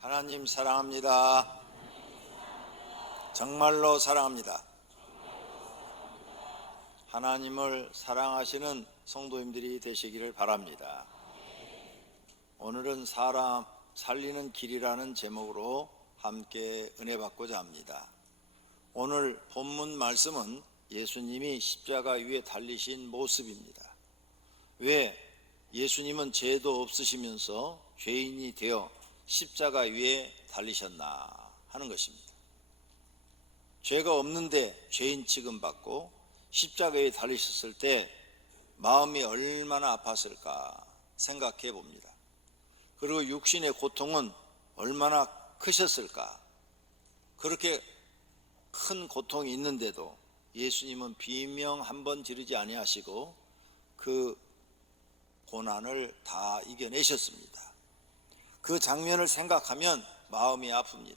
하나님 사랑합니다. 정말로 사랑합니다. 하나님을 사랑하시는 성도님들이 되시기를 바랍니다. 오늘은 사람 살리는 길이라는 제목으로 함께 은혜 받고자 합니다. 오늘 본문 말씀은 예수님이 십자가 위에 달리신 모습입니다. 왜 예수님은 죄도 없으시면서 죄인이 되어 십자가 위에 달리셨나 하는 것입니다. 죄가 없는데 죄인 취급받고 십자가 위에 달리셨을 때 마음이 얼마나 아팠을까 생각해 봅니다. 그리고 육신의 고통은 얼마나 크셨을까. 그렇게 큰 고통이 있는데도 예수님은 비명 한 번 지르지 아니하시고 그 고난을 다 이겨내셨습니다. 그 장면을 생각하면 마음이 아픕니다.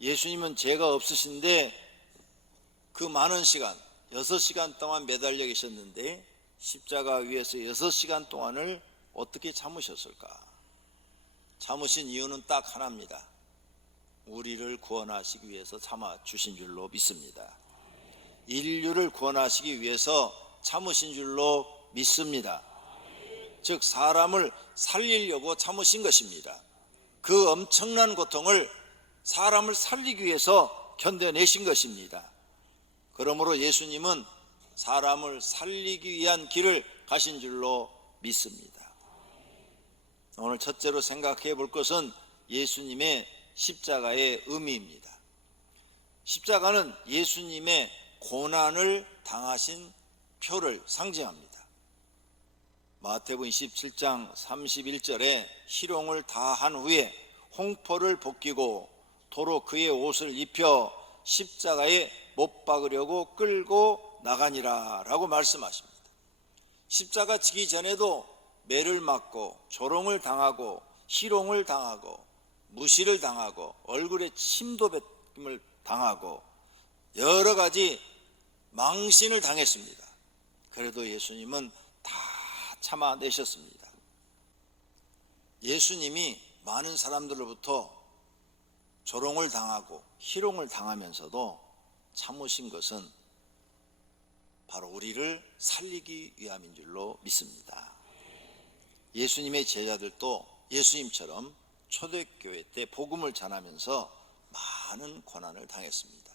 예수님은 죄가 없으신데 그 많은 시간 6시간 동안 매달려 계셨는데 십자가 위에서 6시간 동안을 어떻게 참으셨을까? 참으신 이유는 딱 하나입니다. 우리를 구원하시기 위해서 참아주신 줄로 믿습니다. 인류를 구원하시기 위해서 참으신 줄로 믿습니다. 즉 사람을 살리려고 참으신 것입니다. 그 엄청난 고통을 사람을 살리기 위해서 견뎌내신 것입니다. 그러므로 예수님은 사람을 살리기 위한 길을 가신 줄로 믿습니다. 오늘 첫째로 생각해 볼 것은 예수님의 십자가의 의미입니다. 십자가는 예수님의 고난을 당하신 표를 상징합니다. 마태복음 27장 31절에 희롱을 다 한 후에 홍포를 벗기고 도로 그의 옷을 입혀 십자가에 못 박으려고 끌고 나가니라 라고 말씀하십니다. 십자가 지기 전에도 매를 맞고 조롱을 당하고 희롱을 당하고 무시를 당하고 얼굴에 침도 뱉김을 당하고 여러 가지 망신을 당했습니다. 그래도 예수님은 다 참아내셨습니다. 예수님이 많은 사람들로부터 조롱을 당하고 희롱을 당하면서도 참으신 것은 바로 우리를 살리기 위함인 줄로 믿습니다. 예수님의 제자들도 예수님처럼 초대교회 때 복음을 전하면서 많은 고난을 당했습니다.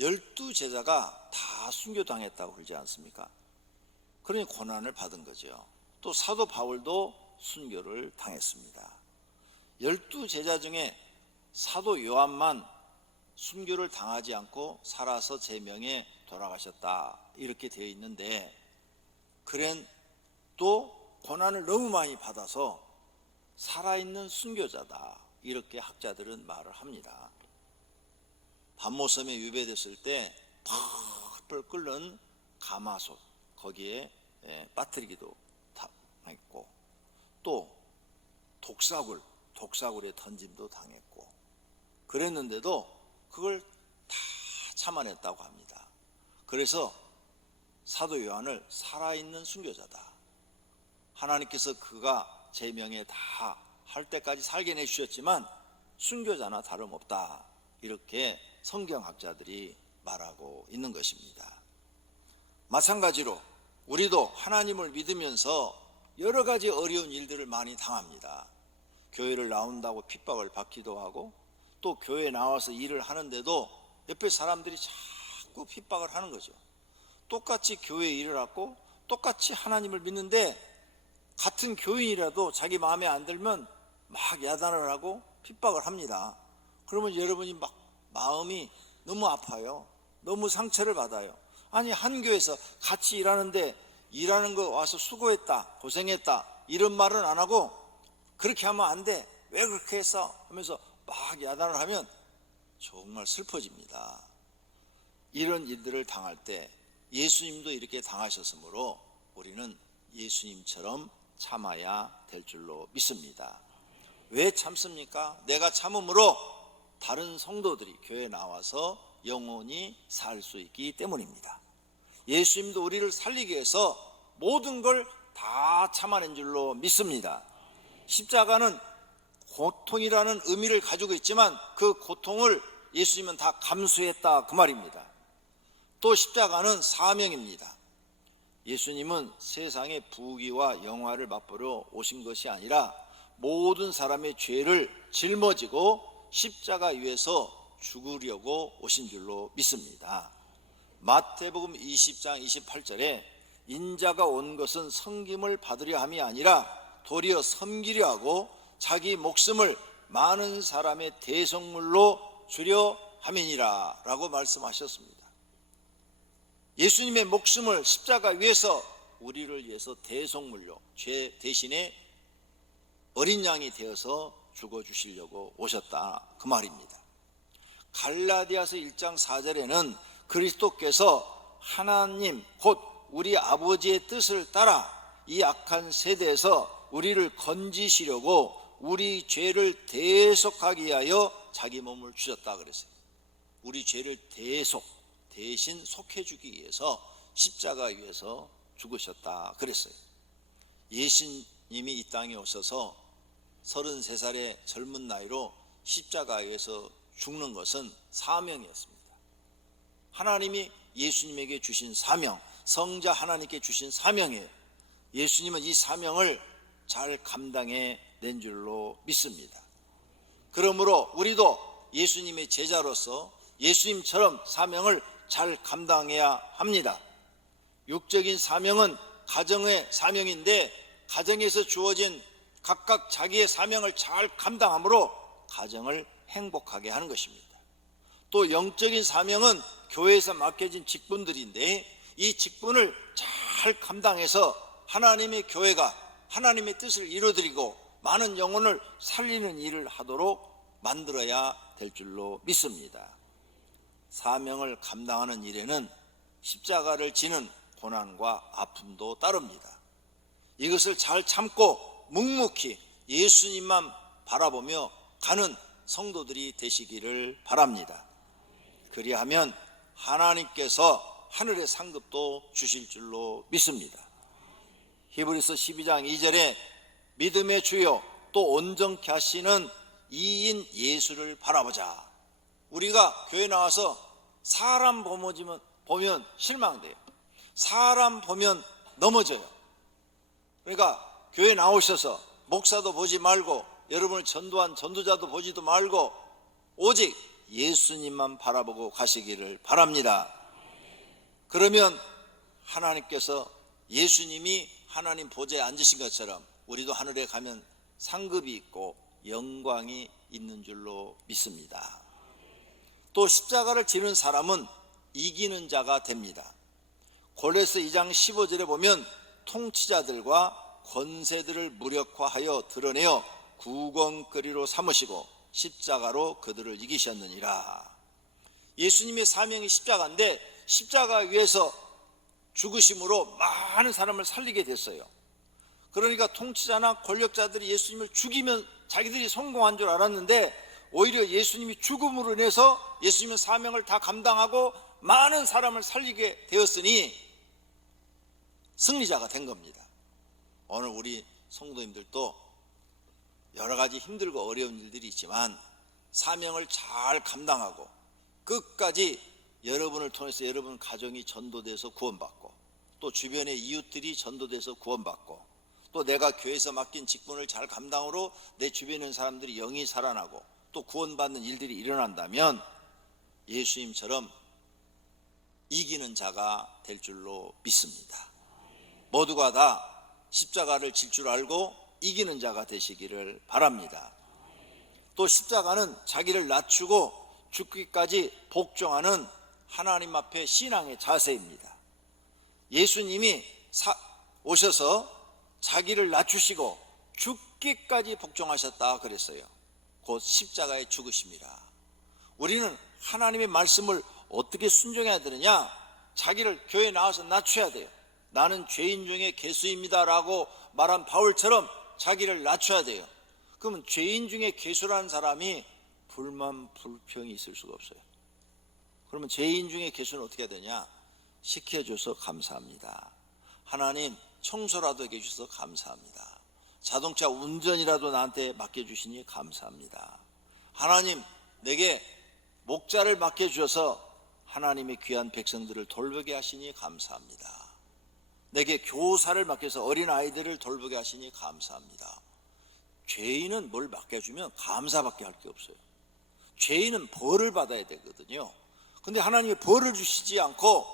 12제자가 다 순교당했다고 그러지 않습니까? 그러니 고난을 받은 거죠. 또 사도 바울도 순교를 당했습니다. 12제자 중에 사도 요한만 순교를 당하지 않고 살아서 제명에 돌아가셨다 이렇게 되어 있는데, 그는 또 고난을 너무 많이 받아서 살아있는 순교자다 이렇게 학자들은 말을 합니다. 밤모섬에 유배됐을 때 펄펄 끓는 가마솥 거기에 빠뜨리기도 당했고, 또 독사굴에 던짐도 당했고, 그랬는데도 그걸 다 참아냈다고 합니다. 그래서 사도 요한을 살아있는 순교자다, 하나님께서 그가 제명에 다 할 때까지 살게 내주셨지만 순교자나 다름없다 이렇게 성경학자들이 말하고 있는 것입니다. 마찬가지로 우리도 하나님을 믿으면서 여러 가지 어려운 일들을 많이 당합니다. 교회를 나온다고 핍박을 받기도 하고, 또 교회에 나와서 일을 하는데도 옆에 사람들이 자꾸 핍박을 하는 거죠. 똑같이 교회에 일을 하고 똑같이 하나님을 믿는데 같은 교인이라도 자기 마음에 안 들면 막 야단을 하고 핍박을 합니다. 그러면 여러분이 막 마음이 너무 아파요. 너무 상처를 받아요. 아니, 한 교회에서 같이 일하는데 일하는 거 와서 수고했다, 고생했다 이런 말은 안 하고 그렇게 하면 안 돼, 왜 그렇게 했어 하면서 막 야단을 하면 정말 슬퍼집니다. 이런 일들을 당할 때 예수님도 이렇게 당하셨으므로 우리는 예수님처럼 참아야 될 줄로 믿습니다. 왜 참습니까? 내가 참음으로 다른 성도들이 교회에 나와서 영원히 살 수 있기 때문입니다. 예수님도 우리를 살리기 위해서 모든 걸 다 참아낸 줄로 믿습니다. 십자가는 고통이라는 의미를 가지고 있지만 그 고통을 예수님은 다 감수했다 그 말입니다. 또 십자가는 사명입니다. 예수님은 세상의 부귀와 영화를 맛보러 오신 것이 아니라 모든 사람의 죄를 짊어지고 십자가 위에서 죽으려고 오신 줄로 믿습니다. 마태복음 20장 28절에 인자가 온 것은 섬김을 받으려 함이 아니라 도리어 섬기려 하고 자기 목숨을 많은 사람의 대속물로 주려 함이니라 라고 말씀하셨습니다. 예수님의 목숨을 십자가 위에서 우리를 위해서 대속물로 죄 대신에 어린 양이 되어서 죽어주시려고 오셨다 그 말입니다. 갈라디아서 1장 4절에는 그리스도께서 하나님 곧 우리 아버지의 뜻을 따라 이 악한 세대에서 우리를 건지시려고 우리 죄를 대속하기 위하여 자기 몸을 주셨다 그랬어요. 우리 죄를 대신 속해주기 위해서 십자가 위에서 죽으셨다 그랬어요. 예수님이 이 땅에 오셔서 33살의 젊은 나이로 십자가 위에서 죽는 것은 사명이었습니다. 하나님이 예수님에게 주신 사명, 성자 하나님께 주신 사명이에요. 예수님은 이 사명을 잘 감당해 낸 줄로 믿습니다. 그러므로 우리도 예수님의 제자로서 예수님처럼 사명을 잘 감당해야 합니다. 육적인 사명은 가정의 사명인데 가정에서 주어진 각각 자기의 사명을 잘 감당함으로 가정을 행복하게 하는 것입니다. 또 영적인 사명은 교회에서 맡겨진 직분들인데 이 직분을 잘 감당해서 하나님의 교회가 하나님의 뜻을 이루어드리고 많은 영혼을 살리는 일을 하도록 만들어야 될 줄로 믿습니다. 사명을 감당하는 일에는 십자가를 지는 고난과 아픔도 따릅니다. 이것을 잘 참고 묵묵히 예수님만 바라보며 가는 성도들이 되시기를 바랍니다. 그리하면 하나님께서 하늘의 상급도 주실 줄로 믿습니다. 히브리서 12장 2절에 믿음의 주요 또 온전케 하시는 이인 예수를 바라보자. 우리가 교회 나와서 사람 보면 실망돼요. 사람 보면 넘어져요. 그러니까 교회 나오셔서 목사도 보지 말고 여러분을 전도한 전도자도 보지도 말고 오직 예수님만 바라보고 가시기를 바랍니다. 그러면 하나님께서 예수님이 하나님 보좌에 앉으신 것처럼 우리도 하늘에 가면 상급이 있고 영광이 있는 줄로 믿습니다. 또 십자가를 지는 사람은 이기는 자가 됩니다. 골로새 2장 15절에 보면 통치자들과 권세들을 무력화하여 드러내어 구건거리로 삼으시고 십자가로 그들을 이기셨느니라. 예수님의 사명이 십자가인데 십자가 위에서 죽으심으로 많은 사람을 살리게 됐어요. 그러니까 통치자나 권력자들이 예수님을 죽이면 자기들이 성공한 줄 알았는데 오히려 예수님이 죽음으로 인해서 예수님의 사명을 다 감당하고 많은 사람을 살리게 되었으니 승리자가 된 겁니다. 오늘 우리 성도님들도 여러 가지 힘들고 어려운 일들이 있지만 사명을 잘 감당하고 끝까지 여러분을 통해서 여러분 가정이 전도돼서 구원받고 또 주변의 이웃들이 전도돼서 구원받고 또 내가 교회에서 맡긴 직분을 잘 감당으로 내 주변에 있는 사람들이 영이 살아나고 또 구원받는 일들이 일어난다면 예수님처럼 이기는 자가 될 줄로 믿습니다. 모두가 다 십자가를 질 줄 알고 이기는 자가 되시기를 바랍니다. 또 십자가는 자기를 낮추고 죽기까지 복종하는 하나님 앞에 신앙의 자세입니다. 예수님이 오셔서 자기를 낮추시고 죽기까지 복종하셨다 그랬어요. 곧 십자가에 죽으심이라. 우리는 하나님의 말씀을 어떻게 순종해야 되느냐? 자기를 교회에 나와서 낮춰야 돼요. 나는 죄인 중에 괴수입니다 라고 말한 바울처럼 자기를 낮춰야 돼요. 그러면 죄인 중에 괴수라는 사람이 불만 불평이 있을 수가 없어요. 그러면 죄인 중에 괴수는 어떻게 해야 되냐? 시켜줘서 감사합니다. 하나님 청소라도 해주셔서 감사합니다. 자동차 운전이라도 나한테 맡겨주시니 감사합니다. 하나님, 내게 목자를 맡겨주셔서 하나님의 귀한 백성들을 돌보게 하시니 감사합니다. 내게 교사를 맡겨서 어린아이들을 돌보게 하시니 감사합니다. 죄인은 뭘 맡겨주면 감사밖에 할 게 없어요. 죄인은 벌을 받아야 되거든요. 근데 하나님이 벌을 주시지 않고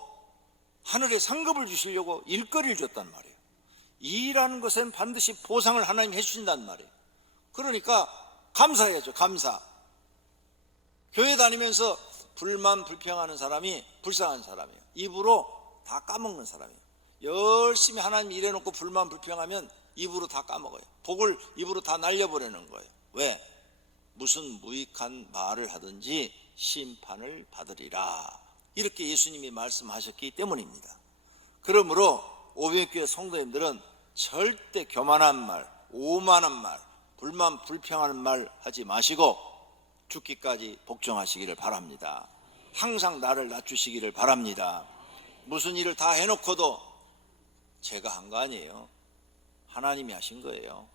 하늘에 상급을 주시려고 일거리를 줬단 말이에요. 일하는 것엔 반드시 보상을 하나님이 해주신단 말이에요. 그러니까 감사해야죠. 감사. 교회 다니면서 불만 불평하는 사람이 불쌍한 사람이에요. 입으로 다 까먹는 사람이에요. 열심히 하나님 일해놓고 불만 불평하면 입으로 다 까먹어요. 복을 입으로 다 날려버리는 거예요. 왜? 무슨 무익한 말을 하든지 심판을 받으리라, 이렇게 예수님이 말씀하셨기 때문입니다. 그러므로 오병교회 성도님들은 절대 교만한 말, 오만한 말, 불만 불평하는 말 하지 마시고 죽기까지 복종하시기를 바랍니다. 항상 나를 낮추시기를 바랍니다. 무슨 일을 다 해놓고도 제가 한 거 아니에요. 하나님이 하신 거예요.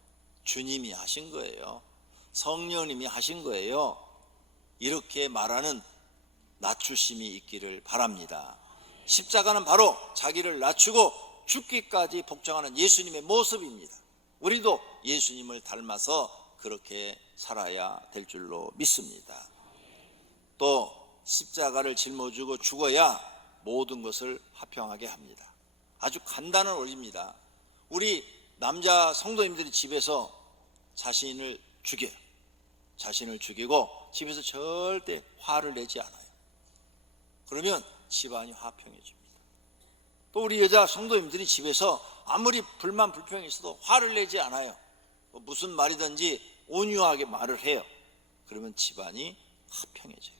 주님이 하신 거예요. 성령님이 하신 거예요. 이렇게 말하는 낮추심이 있기를 바랍니다. 십자가는 바로 자기를 낮추고 죽기까지 복종하는 예수님의 모습입니다. 우리도 예수님을 닮아서 그렇게 살아야 될 줄로 믿습니다. 또 십자가를 짊어지고 죽어야 모든 것을 화평하게 합니다. 아주 간단한 원리입니다. 우리 남자 성도님들이 집에서 자신을 죽여요. 자신을 죽이고 집에서 절대 화를 내지 않아요. 그러면 집안이 화평해집니다. 또 우리 여자 성도님들이 집에서 아무리 불만 불평이 있어도 화를 내지 않아요. 무슨 말이든지 온유하게 말을 해요. 그러면 집안이 화평해져요.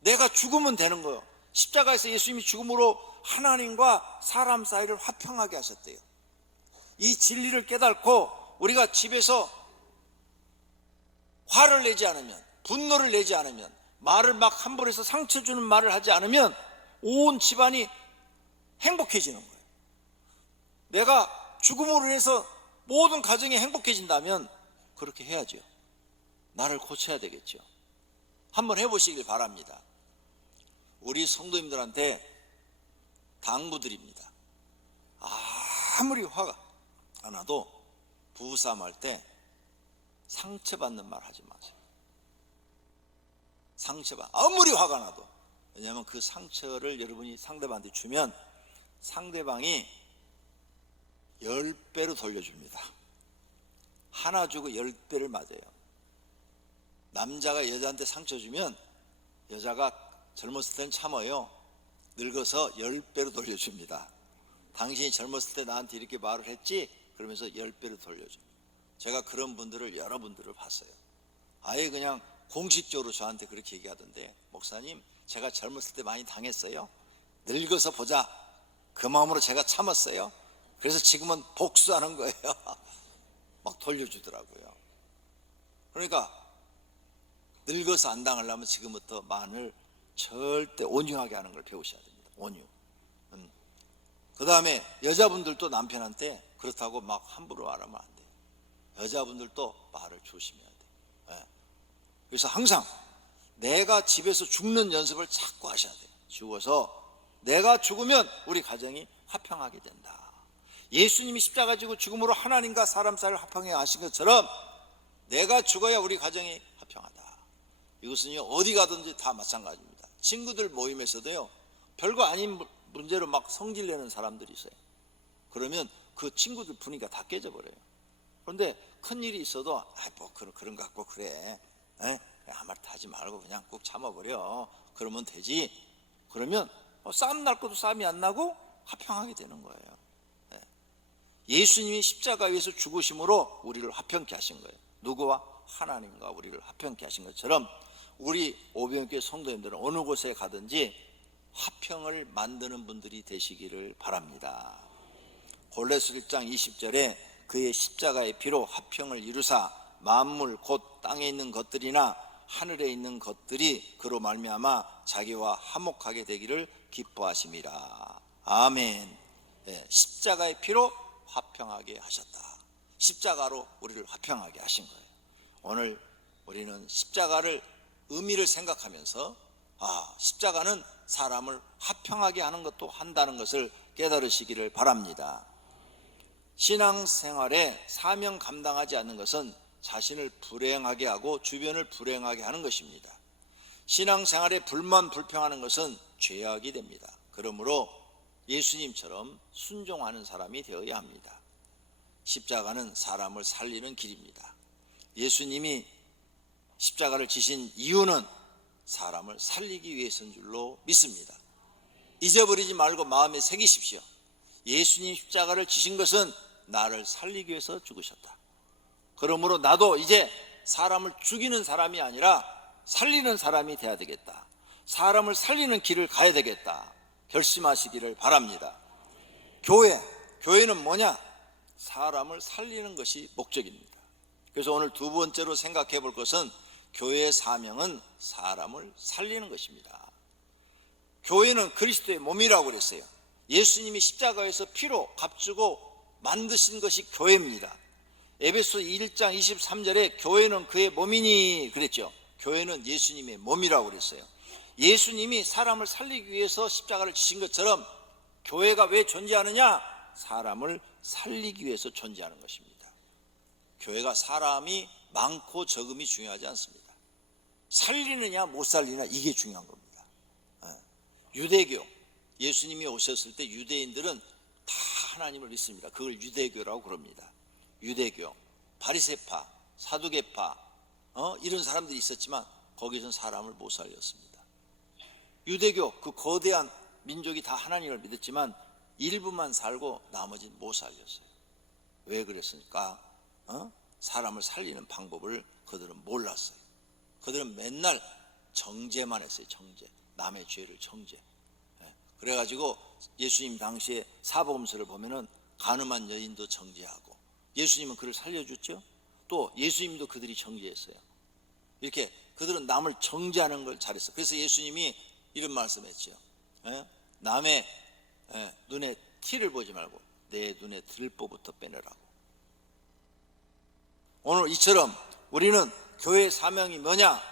내가 죽으면 되는 거예요. 십자가에서 예수님이 죽음으로 하나님과 사람 사이를 화평하게 하셨대요. 이 진리를 깨닫고 우리가 집에서 화를 내지 않으면, 분노를 내지 않으면, 말을 막 함부로 해서 상처 주는 말을 하지 않으면 온 집안이 행복해지는 거예요. 내가 죽음으로 인해서 모든 가정이 행복해진다면 그렇게 해야죠. 나를 고쳐야 되겠죠. 한번 해보시길 바랍니다. 우리 성도님들한테 당부드립니다. 아무리 화가 안 나도 부부싸움 할 때 상처받는 말 하지 마세요. 아무리 화가 나도. 왜냐하면 그 상처를 여러분이 상대방한테 주면 상대방이 10배로 돌려줍니다. 하나 주고 10배를 맞아요. 남자가 여자한테 상처 주면 여자가 젊었을 땐 참아요. 늙어서 10배로 돌려줍니다. 당신이 젊었을 때 나한테 이렇게 말을 했지? 그러면서 10배로 돌려줍니다. 제가 그런 분들을, 여러분들을 봤어요. 아예 그냥 공식적으로 저한테 그렇게 얘기하던데, 목사님, 제가 젊었을 때 많이 당했어요. 늙어서 보자, 그 마음으로 제가 참았어요. 그래서 지금은 복수하는 거예요. 막 돌려주더라고요. 그러니까 늙어서 안 당하려면 지금부터 말을 절대 온유하게 하는 걸 배우셔야 됩니다. 온유. 그 다음에 여자분들도 남편한테 그렇다고 막 함부로 말하면 안 돼요. 여자분들도 말을 조심해야 돼요. 그래서 항상 내가 집에서 죽는 연습을 자꾸 하셔야 돼요. 죽어서 내가 죽으면 우리 가정이 화평하게 된다. 예수님이 십자가 지고 죽음으로 하나님과 사람 사이를 화평해 하신 것처럼 내가 죽어야 우리 가정이 화평하다. 이것은요, 어디 가든지 다 마찬가지입니다. 친구들 모임에서도요, 별거 아닌 문제로 막 성질내는 사람들이 있어요. 그러면 그 친구들 분위기가 다 깨져버려요. 그런데 큰일이 있어도 뭐 그런 거 갖고 그래, 아무 말도 하지 말고 그냥 꼭 참아버려, 그러면 되지. 그러면 싸움 날 것도 싸움이 안 나고 화평하게 되는 거예요. 예수님이 십자가 위에서 죽으심으로 우리를 화평케 하신 거예요. 누구와? 하나님과 우리를 화평케 하신 것처럼 우리 오병교회 성도님들은 어느 곳에 가든지 화평을 만드는 분들이 되시기를 바랍니다. 골로새 1장 20절에 그의 십자가의 피로 화평을 이루사 만물 곧 땅에 있는 것들이나 하늘에 있는 것들이 그로 말미암아 자기와 화목하게 되기를 기뻐하심이라. 아멘. 십자가의 피로 화평하게 하셨다. 십자가로 우리를 화평하게 하신 거예요. 오늘 우리는 십자가를 의미를 생각하면서 십자가는 사람을 화평하게 하는 것도 한다는 것을 깨달으시기를 바랍니다. 신앙생활에 사명 감당하지 않는 것은 자신을 불행하게 하고 주변을 불행하게 하는 것입니다. 신앙생활에 불만 불평하는 것은 죄악이 됩니다. 그러므로 예수님처럼 순종하는 사람이 되어야 합니다. 십자가는 사람을 살리는 길입니다. 예수님이 십자가를 지신 이유는 사람을 살리기 위해서인 줄로 믿습니다. 잊어버리지 말고 마음에 새기십시오. 예수님 십자가를 지신 것은 나를 살리기 위해서 죽으셨다. 그러므로 나도 이제 사람을 죽이는 사람이 아니라 살리는 사람이 돼야 되겠다. 사람을 살리는 길을 가야 되겠다. 결심하시기를 바랍니다. 교회는 뭐냐? 사람을 살리는 것이 목적입니다. 그래서 오늘 두 번째로 생각해 볼 것은 교회의 사명은 사람을 살리는 것입니다. 교회는 그리스도의 몸이라고 그랬어요. 예수님이 십자가에서 피로 값주고 만드신 것이 교회입니다. 에베소 1장 23절에 교회는 그의 몸이니 그랬죠. 교회는 예수님의 몸이라고 그랬어요. 예수님이 사람을 살리기 위해서 십자가를 지신 것처럼 교회가 왜 존재하느냐? 사람을 살리기 위해서 존재하는 것입니다. 교회가 사람이 많고 적음이 중요하지 않습니다. 살리느냐 못 살리느냐 이게 중요한 겁니다. 유대교, 예수님이 오셨을 때 유대인들은 다 하나님을 믿습니다. 그걸 유대교라고 그럽니다. 유대교, 바리새파, 사두개파 이런 사람들이 있었지만 거기서는 사람을 못 살렸습니다. 유대교 그 거대한 민족이 다 하나님을 믿었지만 일부만 살고 나머지는 못 살렸어요. 왜 그랬습니까? 사람을 살리는 방법을 그들은 몰랐어요. 그들은 맨날 정죄만 했어요. 정죄, 남의 죄를 정죄. 그래가지고 예수님 당시에 사복음서를 보면은 간음한 여인도 정죄하고 예수님은 그를 살려줬죠. 또 예수님도 그들이 정죄했어요. 이렇게 그들은 남을 정죄하는 걸 잘했어요. 그래서 예수님이 이런 말씀했죠. 남의 눈에 티를 보지 말고 내 눈에 들보부터 빼내라고. 오늘 이처럼 우리는 교회의 사명이 뭐냐?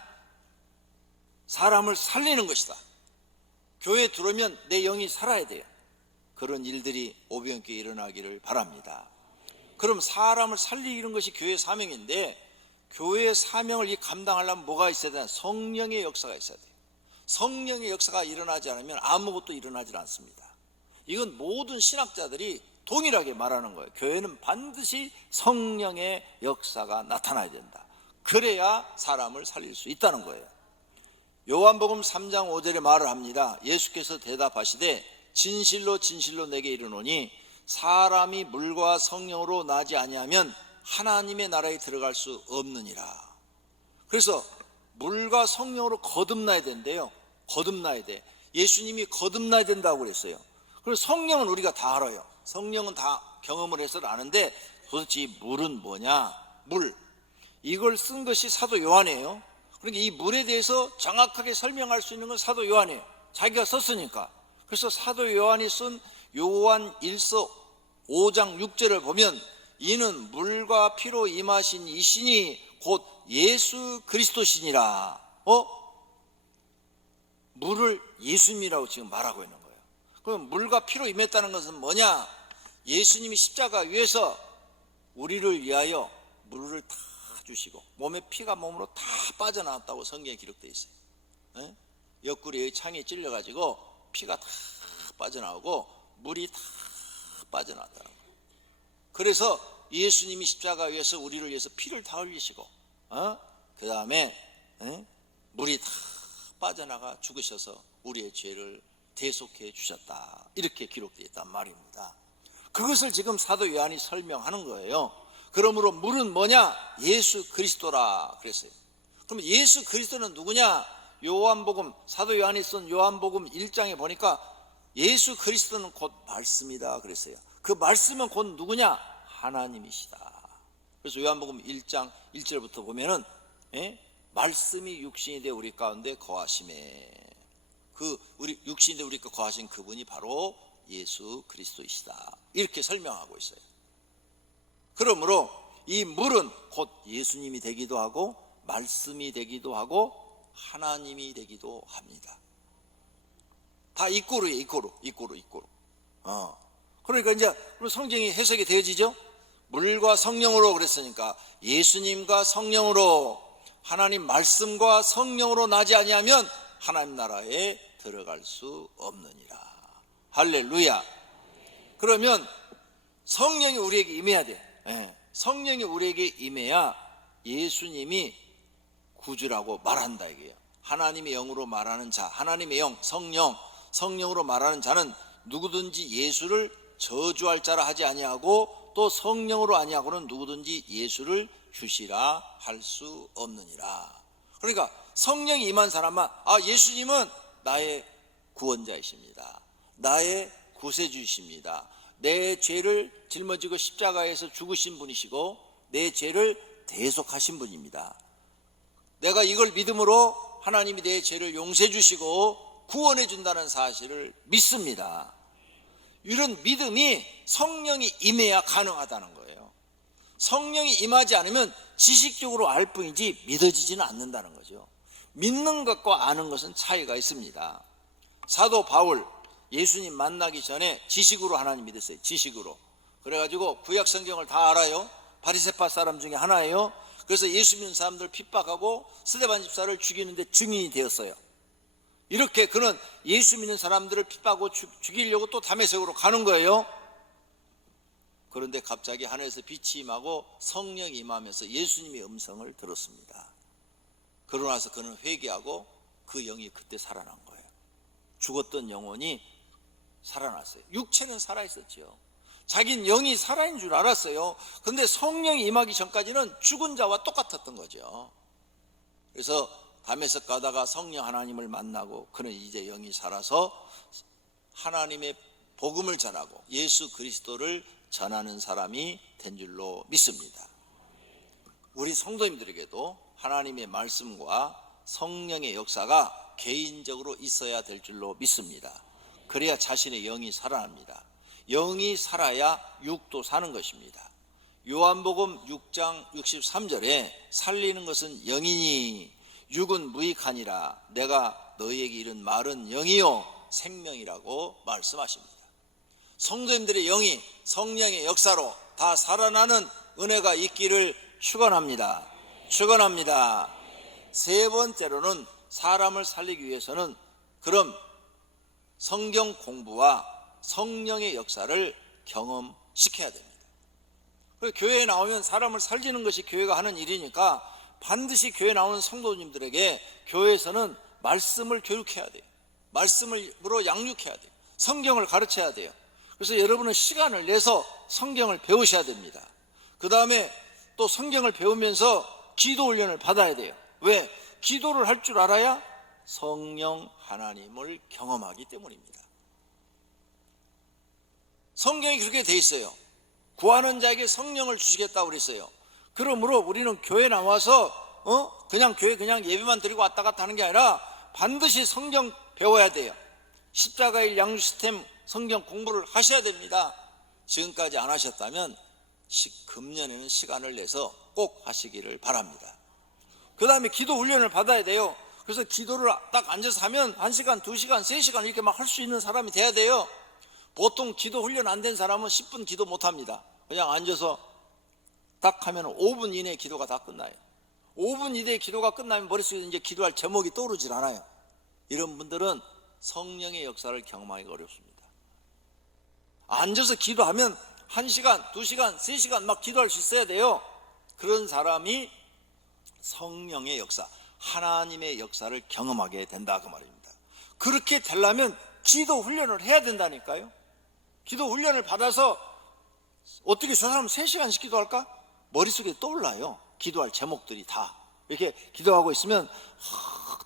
사람을 살리는 것이다. 교회에 들어오면 내 영이 살아야 돼요. 그런 일들이 오병이어께 일어나기를 바랍니다. 그럼 사람을 살리는 것이 교회의 사명인데 교회의 사명을 감당하려면 뭐가 있어야 되나? 성령의 역사가 있어야 돼요. 성령의 역사가 일어나지 않으면 아무것도 일어나지 않습니다. 이건 모든 신학자들이 동일하게 말하는 거예요. 교회는 반드시 성령의 역사가 나타나야 된다. 그래야 사람을 살릴 수 있다는 거예요. 요한복음 3장 5절에 말을 합니다. 예수께서 대답하시되 진실로 진실로 내게 이르노니 사람이 물과 성령으로 나지 아니하면 하나님의 나라에 들어갈 수 없느니라. 그래서 물과 성령으로 거듭나야 된대요. 거듭나야 돼. 예수님이 거듭나야 된다고 그랬어요. 그리고 성령은 우리가 다 알아요. 성령은 다 경험을 해서 아는데 도대체 이 물은 뭐냐? 물. 이걸 쓴 것이 사도 요한이에요. 그러니까 이 물에 대해서 정확하게 설명할 수 있는 건 사도 요한이에요. 자기가 썼으니까. 그래서 사도 요한이 쓴 요한 1서 5장 6절을 보면 이는 물과 피로 임하신 이신이 곧 예수 그리스도시니라. 물을 예수님이라고 지금 말하고 있는 거예요. 그럼 물과 피로 임했다는 것은 뭐냐? 예수님이 십자가 위에서 우리를 위하여 물을 다 주시고 몸에 피가 몸으로 다 빠져나왔다고 성경에 기록되어 있어요. 옆구리에 창에 찔려가지고 피가 다 빠져나오고 물이 다 빠져나왔다는 거예요. 그래서 예수님이 십자가 위에서 우리를 위해서 피를 다 흘리시고 그 다음에 물이 다 빠져나가 죽으셔서 우리의 죄를 대속해 주셨다. 이렇게 기록되어 있단 말입니다. 그것을 지금 사도 요한이 설명하는 거예요. 그러므로 물은 뭐냐? 예수 그리스도라 그랬어요. 그럼 예수 그리스도는 누구냐? 요한복음, 사도 요한이 쓴 요한복음 1장에 보니까 예수 그리스도는 곧 말씀이다 그랬어요. 그 말씀은 곧 누구냐? 하나님이시다. 그래서 요한복음 1장 1절부터 보면은 말씀이 육신이 되어 우리 가운데 거하심에, 그 우리 육신이 되어 우리 가운데 거하신 그분이 바로 예수 그리스도이시다. 이렇게 설명하고 있어요. 그러므로 이 물은 곧 예수님이 되기도 하고 말씀이 되기도 하고 하나님이 되기도 합니다. 다 이꼬르예요. 이꼬르. 그러니까 이제 성경이 해석이 되어지죠. 물과 성령으로 그랬으니까 예수님과 성령으로, 하나님 말씀과 성령으로 나지 아니하면 하나님 나라에 들어갈 수 없느니라. 할렐루야. 그러면 성령이 우리에게 임해야 돼. 성령이 우리에게 임해야 예수님이 구주라고 말한다 이게요. 하나님의 영으로 말하는 자, 하나님의 영, 성령으로 말하는 자는 누구든지 예수를 저주할 자라 하지 아니하고 또 성령으로 아니하고는 누구든지 예수를 주시라 할 수 없느니라. 그러니까 성령이 임한 사람만, 예수님은 나의 구원자이십니다. 나의 구세주이십니다. 내 죄를 짊어지고 십자가에서 죽으신 분이시고 내 죄를 대속하신 분입니다. 내가 이걸 믿음으로 하나님이 내 죄를 용서해 주시고 구원해 준다는 사실을 믿습니다. 이런 믿음이 성령이 임해야 가능하다는 거예요. 성령이 임하지 않으면 지식적으로 알 뿐이지 믿어지지는 않는다는 거죠. 믿는 것과 아는 것은 차이가 있습니다. 사도 바울, 예수님 만나기 전에 지식으로 하나님 믿었어요. 지식으로. 그래가지고 구약 성경을 다 알아요. 바리새파 사람 중에 하나예요. 그래서 예수 믿는 사람들 핍박하고 스데반 집사를 죽이는데 증인이 되었어요. 이렇게 그는 예수 믿는 사람들을 핍박하고 죽이려고 또 다메섹으로 가는 거예요. 그런데 갑자기 하늘에서 빛이 임하고 성령이 임하면서 예수님의 음성을 들었습니다. 그러고 나서 그는 회개하고 그 영이 그때 살아난 거예요. 죽었던 영혼이 살아났어요. 육체는 살아있었죠. 자기는 영이 살아있는 줄 알았어요. 그런데 성령이 임하기 전까지는 죽은 자와 똑같았던 거죠. 그래서 다메섹 가다가 성령 하나님을 만나고 그는 이제 영이 살아서 하나님의 복음을 전하고 예수 그리스도를 전하는 사람이 된 줄로 믿습니다. 우리 성도님들에게도 하나님의 말씀과 성령의 역사가 개인적으로 있어야 될 줄로 믿습니다. 그래야 자신의 영이 살아납니다. 영이 살아야 육도 사는 것입니다. 요한복음 6장 63절에 살리는 것은 영이니 육은 무익하니라. 내가 너희에게 이른 말은 영이요 생명이라고 말씀하십니다. 성도님들의 영이 성령의 역사로 다 살아나는 은혜가 있기를 축원합니다. 세 번째로는 사람을 살리기 위해서는 그럼 성경 공부와 성령의 역사를 경험시켜야 됩니다. 교회에 나오면 사람을 살리는 것이 교회가 하는 일이니까 반드시 교회에 나오는 성도님들에게 교회에서는 말씀을 교육해야 돼요. 말씀으로 양육해야 돼요. 성경을 가르쳐야 돼요. 그래서 여러분은 시간을 내서 성경을 배우셔야 됩니다. 그 다음에 또 성경을 배우면서 기도 훈련을 받아야 돼요. 왜? 기도를 할 줄 알아야 성령 하나님을 경험하기 때문입니다. 성경이 그렇게 돼 있어요. 구하는 자에게 성령을 주시겠다고 그랬어요. 그러므로 우리는 교회 나와서 그냥 교회 그냥 예배만 드리고 왔다 갔다 하는 게 아니라 반드시 성경 배워야 돼요. 십자가의 양육 시스템 성경 공부를 하셔야 됩니다. 지금까지 안 하셨다면 금년에는 시간을 내서 꼭 하시기를 바랍니다. 그 다음에 기도 훈련을 받아야 돼요. 그래서 기도를 딱 앉아서 하면 1시간, 2시간, 3시간 이렇게 막 할 수 있는 사람이 돼야 돼요. 보통 기도 훈련 안 된 사람은 10분 기도 못 합니다. 그냥 앉아서 딱 하면 5분 이내에 기도가 다 끝나요. 5분 이내에 기도가 끝나면 머릿속에 이제 기도할 제목이 떠오르질 않아요. 이런 분들은 성령의 역사를 경험하기가 어렵습니다. 앉아서 기도하면 1시간, 2시간, 3시간 막 기도할 수 있어야 돼요. 그런 사람이 성령의 역사, 하나님의 역사를 경험하게 된다 그 말입니다. 그렇게 되려면 기도 훈련을 해야 된다니까요. 기도 훈련을 받아서 어떻게 저 사람 3시간씩 기도할까? 머릿속에 떠올라요. 기도할 제목들이 다 이렇게 기도하고 있으면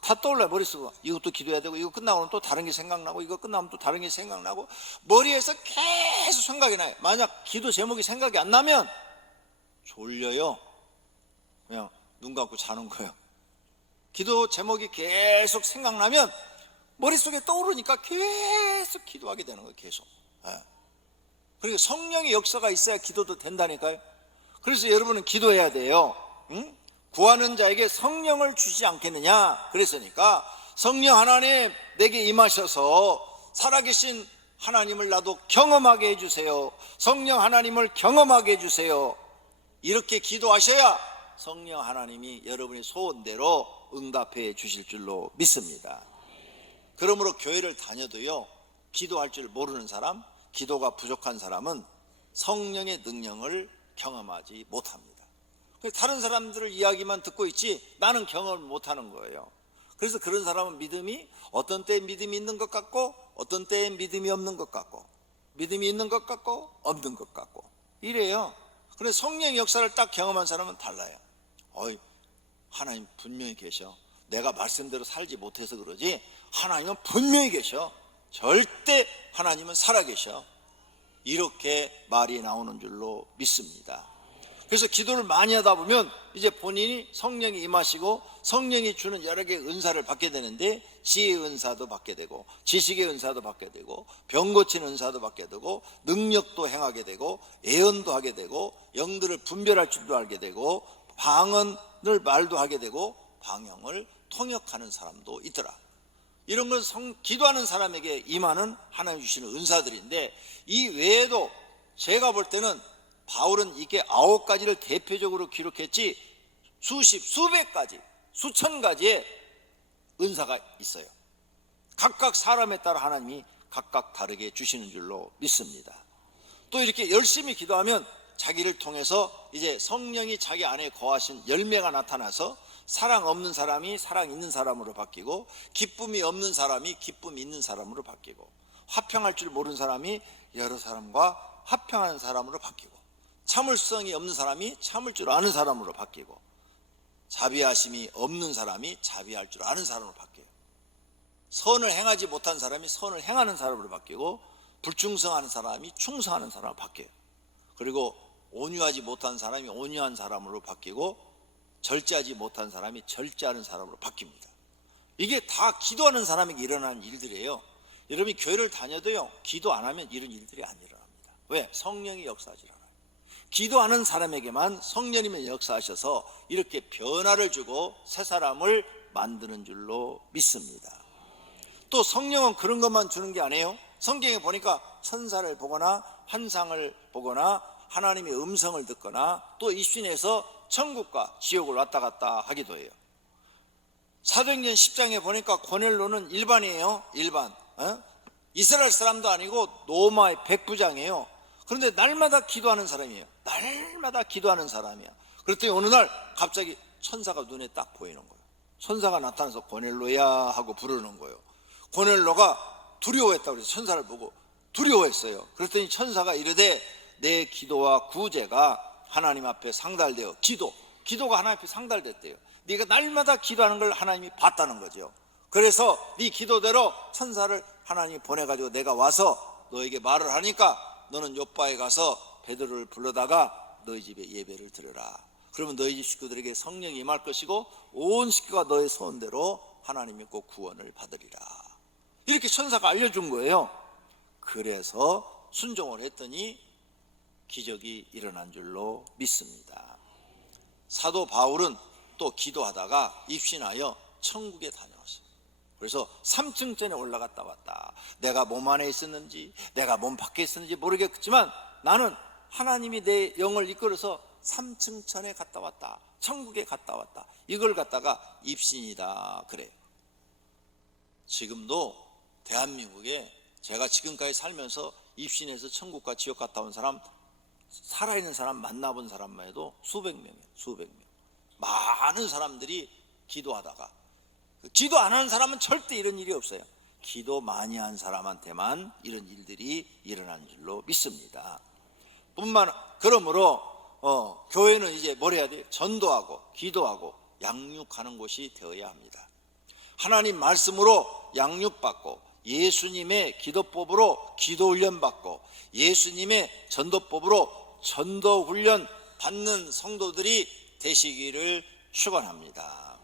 다 떠올라요. 머릿속에 이것도 기도해야 되고 이거 끝나고는 또 다른 게 생각나고 이거 끝나면 또 다른 게 생각나고 머리에서 계속 생각이 나요. 만약 기도 제목이 생각이 안 나면 졸려요. 그냥 눈 감고 자는 거예요. 기도 제목이 계속 생각나면 머릿속에 떠오르니까 계속 기도하게 되는 거예요. 계속. 그리고 성령의 역사가 있어야 기도도 된다니까요. 그래서 여러분은 기도해야 돼요. 응? 구하는 자에게 성령을 주시지 않겠느냐 그랬으니까, 성령 하나님 내게 임하셔서 살아계신 하나님을 나도 경험하게 해주세요. 성령 하나님을 경험하게 해주세요. 이렇게 기도하셔야 성령 하나님이 여러분의 소원대로 응답해 주실 줄로 믿습니다. 그러므로 교회를 다녀도요, 기도할 줄 모르는 사람, 기도가 부족한 사람은 성령의 능력을 경험하지 못합니다. 다른 사람들을 이야기만 듣고 있지 나는 경험을 못하는 거예요. 그래서 그런 사람은 믿음이 어떤 때엔 믿음이 있는 것 같고 어떤 때엔 믿음이 없는 것 같고, 믿음이 있는 것 같고 없는 것 같고 이래요. 그래서 성령의 역사를 딱 경험한 사람은 달라요. 하나님 분명히 계셔. 내가 말씀대로 살지 못해서 그러지 하나님은 분명히 계셔. 절대 하나님은 살아계셔. 이렇게 말이 나오는 줄로 믿습니다. 그래서 기도를 많이 하다 보면 이제 본인이 성령이 임하시고 성령이 주는 여러 개의 은사를 받게 되는데, 지혜의 은사도 받게 되고 지식의 은사도 받게 되고 병 고치는 은사도 받게 되고 능력도 행하게 되고 예언도 하게 되고 영들을 분별할 줄도 알게 되고 방언을 말도 하게 되고 방언을 통역하는 사람도 있더라. 이런 건 기도하는 사람에게 임하는 하나님 주시는 은사들인데, 이 외에도 제가 볼 때는 바울은 이게 9가지를 대표적으로 기록했지 수백 가지, 수천 가지의 은사가 있어요. 각각 사람에 따라 하나님이 각각 다르게 주시는 줄로 믿습니다. 또 이렇게 열심히 기도하면 자기를 통해서 이제 성령이 자기 안에 거하신 열매가 나타나서 사랑 없는 사람이 사랑 있는 사람으로 바뀌고, 기쁨이 없는 사람이 기쁨이 있는 사람으로 바뀌고, 화평할 줄 모르는 사람이 여러 사람과 화평하는 사람으로 바뀌고, 참을성이 없는 사람이 참을 줄 아는 사람으로 바뀌고, 자비하심이 없는 사람이 자비할 줄 아는 사람으로 바뀌어요. 선을 행하지 못한 사람이 선을 행하는 사람으로 바뀌고, 불충성하는 사람이 충성하는 사람으로 바뀌어요. 그리고 온유하지 못한 사람이 온유한 사람으로 바뀌고, 절제하지 못한 사람이 절제하는 사람으로 바뀝니다. 이게 다 기도하는 사람에게 일어나는 일들이에요. 여러분이 교회를 다녀도요, 기도 안 하면 이런 일들이 안 일어납니다. 왜? 성령이 역사하지 않아요. 기도하는 사람에게만 성령님이 역사하셔서 이렇게 변화를 주고 새 사람을 만드는 줄로 믿습니다. 또 성령은 그런 것만 주는 게 아니에요. 성경에 보니까 천사를 보거나 환상을 보거나 하나님의 음성을 듣거나 또 입신해서 천국과 지옥을 왔다 갔다 하기도 해요. 사도행전 10장에 보니까 고넬로는 일반이에요. 일반. 이스라엘 사람도 아니고 로마의 백부장이에요. 그런데 날마다 기도하는 사람이에요. 날마다 기도하는 사람이야. 그랬더니 어느 날 갑자기 천사가 눈에 딱 보이는 거예요. 천사가 나타나서 고넬로야 하고 부르는 거예요. 고넬로가 두려워했다고 그래서 천사를 보고 두려워했어요. 그랬더니 천사가 이르되 내 기도와 구제가 하나님 앞에 상달되어, 기도가 하나님 앞에 상달됐대요. 네가 날마다 기도하는 걸 하나님이 봤다는 거죠. 그래서 네 기도대로 천사를 하나님이 보내가지고 내가 와서 너에게 말을 하니까 너는 요바에 가서 베드로를 불러다가 너희 집에 예배를 드려라. 그러면 너희 집 식구들에게 성령이 임할 것이고 온 식구가 너의 소원대로 하나님 믿고 구원을 받으리라. 이렇게 천사가 알려준 거예요. 그래서 순종을 했더니 기적이 일어난 줄로 믿습니다. 사도 바울은 또 기도하다가 입신하여 천국에 다녀왔어요. 그래서 3층전에 올라갔다 왔다. 내가 몸 안에 있었는지 내가 몸 밖에 있었는지 모르겠지만 나는 하나님이 내 영을 이끌어서 3층전에 갔다 왔다, 천국에 갔다 왔다, 이걸 갖다가 입신이다 그래요. 지금도 대한민국에 제가 지금까지 살면서 입신해서 천국과 지옥 갔다 온 사람, 살아있는 사람 만나본 사람만 해도 수백 명이에요. 수백 명. 많은 사람들이 기도하다가, 기도 안 하는 사람은 절대 이런 일이 없어요. 기도 많이 한 사람한테만 이런 일들이 일어난 줄로 믿습니다. 그러므로 교회는 이제 뭘 해야 돼요? 전도하고 기도하고 양육하는 곳이 되어야 합니다. 하나님 말씀으로 양육받고 예수님의 기도법으로 기도훈련 받고 예수님의 전도법으로 전도훈련 받는 성도들이 되시기를 축원합니다.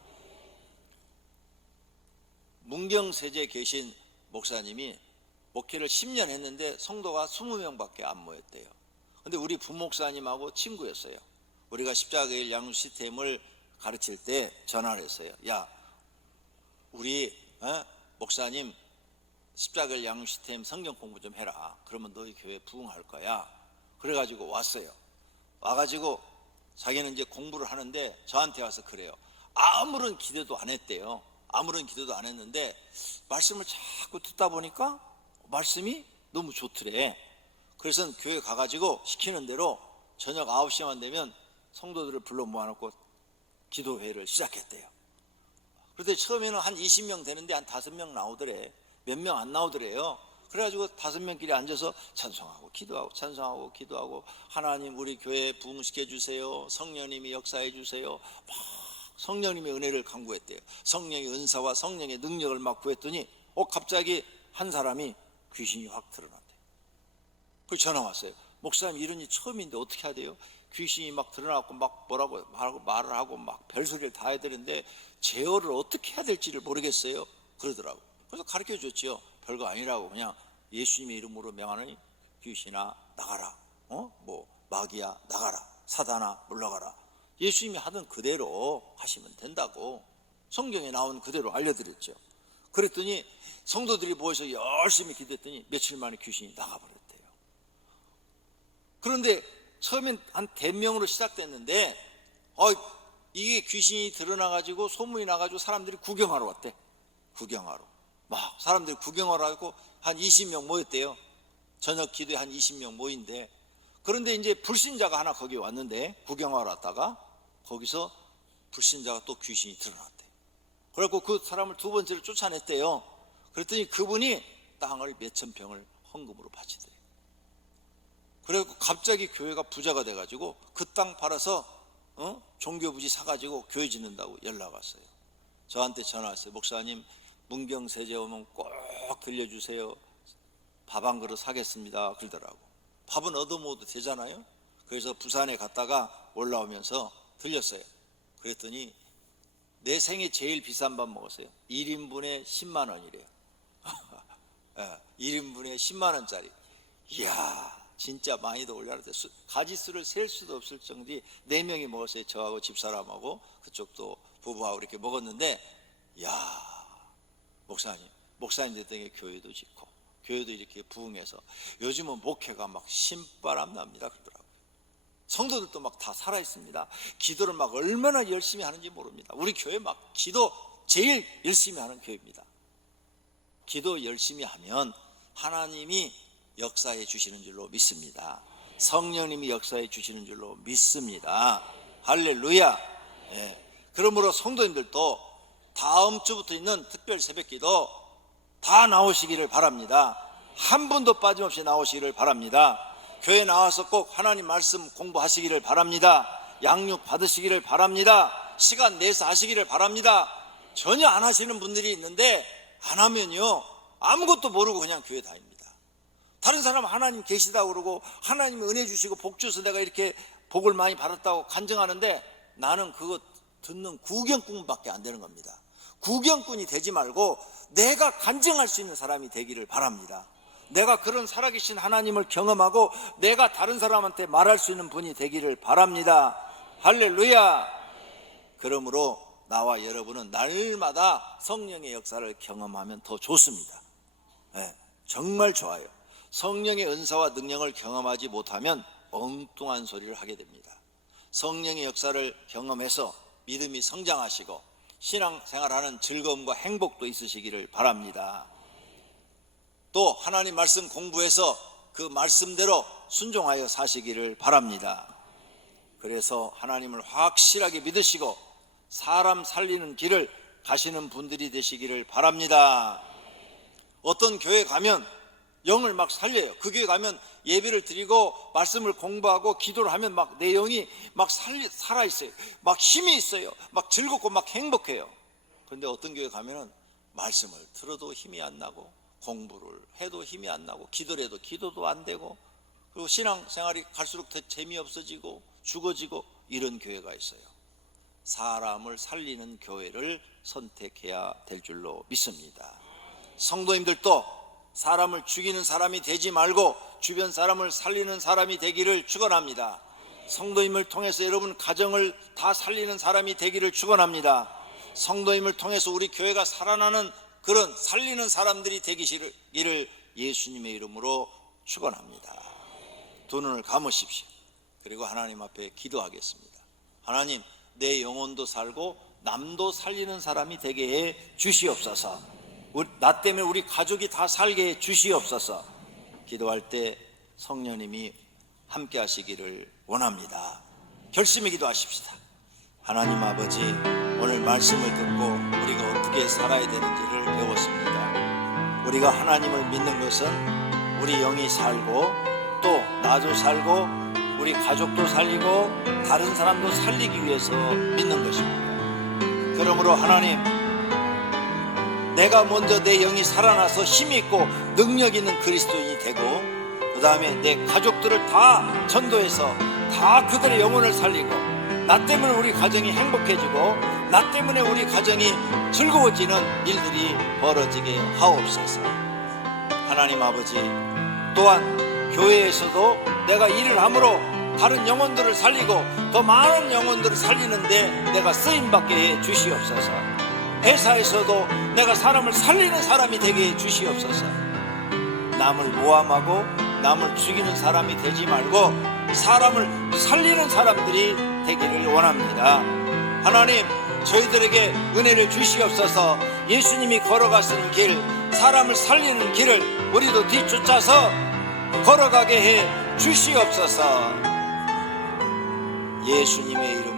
문경세제에 계신 목사님이 목회를 10년 했는데 성도가 20명밖에 안 모였대요. 근데 우리 부목사님하고 친구였어요. 우리가 십자가의 양육 시스템을 가르칠 때 전화를 했어요. 야, 우리 목사님 십자가의 양육 시스템 성경 공부 좀 해라. 그러면 너희 교회 부흥할 거야. 그래가지고 왔어요. 와가지고 자기는 이제 공부를 하는데 저한테 와서 그래요. 아무런 기대도 안 했대요. 아무런 기대도 안 했는데 말씀을 자꾸 듣다 보니까 말씀이 너무 좋더래. 그래서 교회 가가지고 시키는 대로 저녁 9시만 되면 성도들을 불러 모아놓고 기도회를 시작했대요. 그런데 처음에는 한 20명 되는데 한 5명 나오더래. 몇 명 안 나오더래요. 그래가지고 5명끼리 앉아서 찬송하고 기도하고 찬송하고 기도하고 하나님 우리 교회 부흥시켜 주세요. 성령님이 역사해 주세요. 막 성령님의 은혜를 간구했대요. 성령의 은사와 성령의 능력을 막 구했더니 갑자기 한 사람이 귀신이 확 드러났대요. 그 전화 왔어요. 목사님 이런 일 처음인데 어떻게 해야 돼요? 귀신이 막 드러나고 막 뭐라고 말을 하고 막 별소리를 다 해야 되는데 제어를 어떻게 해야 될지를 모르겠어요. 그러더라고. 그래서 가르쳐 줬지요. 별거 아니라고 그냥 예수님의 이름으로 명하노니 귀신아 나가라. 뭐 마귀야 나가라. 사단아 물러가라. 예수님이 하던 그대로 하시면 된다고 성경에 나온 그대로 알려드렸죠. 그랬더니 성도들이 모여서 열심히 기도했더니 며칠 만에 귀신이 나가버렸대요. 그런데 처음엔 한 100명으로 시작됐는데 이게 귀신이 드러나가지고 소문이 나가지고 사람들이 구경하러 왔대. 구경하러 막 사람들이 구경하러 가고 한 20명 모였대요. 저녁 기도에 한 20명 모인대. 그런데 이제 불신자가 하나 거기 왔는데 구경하러 왔다가 거기서 불신자가 또 귀신이 드러났대. 그래갖고 그 사람을 두 번째로 쫓아냈대요. 그랬더니 그분이 땅을 몇천 평을 헌금으로 바치대요. 그래갖고 갑자기 교회가 부자가 돼가지고 그 땅 팔아서 종교부지 사가지고 교회 짓는다고 연락 왔어요. 저한테 전화 왔어요. 목사님 문경세제 오면 꼭 들려주세요. 밥 한 그릇 사겠습니다. 그러더라고. 밥은 얻어먹어도 되잖아요. 그래서 부산에 갔다가 올라오면서 들렸어요. 그랬더니 내 생에 제일 비싼 밥 먹었어요. 1인분에 10만 원이래요. 1인분에 10만 원짜리. 이야 진짜 많이도 올라왔는데 가지수를 셀 수도 없을 정도로 4명이 먹었어요. 저하고 집사람하고 그쪽도 부부하고 이렇게 먹었는데 이야 목사님들 덕에 교회도 짓고 교회도 이렇게 부흥해서 요즘은 목회가 막 신바람 납니다 그러더라고요. 성도들도 막 다 살아있습니다. 기도를 막 얼마나 열심히 하는지 모릅니다. 우리 교회 막 기도 제일 열심히 하는 교회입니다. 기도 열심히 하면 하나님이 역사해 주시는 줄로 믿습니다. 성령님이 역사해 주시는 줄로 믿습니다. 할렐루야. 그러므로 성도님들도 다음 주부터 있는 특별 새벽기도 다 나오시기를 바랍니다. 한 분도 빠짐없이 나오시기를 바랍니다. 교회 나와서 꼭 하나님 말씀 공부하시기를 바랍니다. 양육 받으시기를 바랍니다. 시간 내서 하시기를 바랍니다. 전혀 안 하시는 분들이 있는데 안 하면요 아무것도 모르고 그냥 교회 다닙니다. 다른 사람 하나님 계시다고 그러고 하나님이 은혜 주시고 복 주셔서 내가 이렇게 복을 많이 받았다고 간증하는데 나는 그거 듣는 구경꾼밖에 안 되는 겁니다. 구경꾼이 되지 말고 내가 간증할 수 있는 사람이 되기를 바랍니다. 내가 그런 살아계신 하나님을 경험하고 내가 다른 사람한테 말할 수 있는 분이 되기를 바랍니다. 할렐루야. 그러므로 나와 여러분은 날마다 성령의 역사를 경험하면 더 좋습니다. 정말 좋아요. 성령의 은사와 능력을 경험하지 못하면 엉뚱한 소리를 하게 됩니다. 성령의 역사를 경험해서 믿음이 성장하시고 신앙생활하는 즐거움과 행복도 있으시기를 바랍니다. 또 하나님 말씀 공부해서 그 말씀대로 순종하여 사시기를 바랍니다. 그래서 하나님을 확실하게 믿으시고 사람 살리는 길을 가시는 분들이 되시기를 바랍니다. 어떤 교회 가면 영을 막 살려요. 그 교회 가면 예배를 드리고 말씀을 공부하고 기도를 하면 막 내 영이 막 살아있어요. 막 힘이 있어요. 막 즐겁고 막 행복해요. 그런데 어떤 교회 가면은 말씀을 들어도 힘이 안 나고 공부를 해도 힘이 안 나고 기도를 해도 기도도 안 되고 그리고 신앙생활이 갈수록 더 재미없어지고 죽어지고 이런 교회가 있어요. 사람을 살리는 교회를 선택해야 될 줄로 믿습니다. 성도님들도 사람을 죽이는 사람이 되지 말고 주변 사람을 살리는 사람이 되기를 축원합니다. 성도님을 통해서 여러분 가정을 다 살리는 사람이 되기를 축원합니다. 성도님을 통해서 우리 교회가 살아나는 그런 살리는 사람들이 되기를 예수님의 이름으로 축원합니다. 두 눈을 감으십시오. 그리고 하나님 앞에 기도하겠습니다. 하나님, 내 영혼도 살고 남도 살리는 사람이 되게 해 주시옵소서. 나 때문에 우리 가족이 다 살게 해 주시옵소서. 기도할 때 성령님이 함께 하시기를 원합니다. 결심히 기도하십시다. 하나님 아버지, 오늘 말씀을 듣고 우리가 어떻게 살아야 되는지를 배웠습니다. 우리가 하나님을 믿는 것은 우리 영이 살고 또 나도 살고 우리 가족도 살리고 다른 사람도 살리기 위해서 믿는 것입니다. 그러므로 하나님, 내가 먼저 내 영이 살아나서 힘이 있고 능력 있는 그리스도인이 되고 그 다음에 내 가족들을 다 전도해서 다 그들의 영혼을 살리고 나 때문에 우리 가정이 행복해지고 나 때문에 우리 가정이 즐거워지는 일들이 벌어지게 하옵소서. 하나님 아버지, 또한 교회에서도 내가 일을 함으로 다른 영혼들을 살리고 더 많은 영혼들을 살리는데 내가 쓰임받게 해 주시옵소서. 회사에서도 내가 사람을 살리는 사람이 되게 해 주시옵소서. 남을 모함하고 남을 죽이는 사람이 되지 말고 사람을 살리는 사람들이 되기를 원합니다. 하나님, 저희들에게 은혜를 주시옵소서. 예수님이 걸어가시는 길, 사람을 살리는 길을 우리도 뒤쫓아서 걸어가게 해 주시옵소서. 예수님의 이름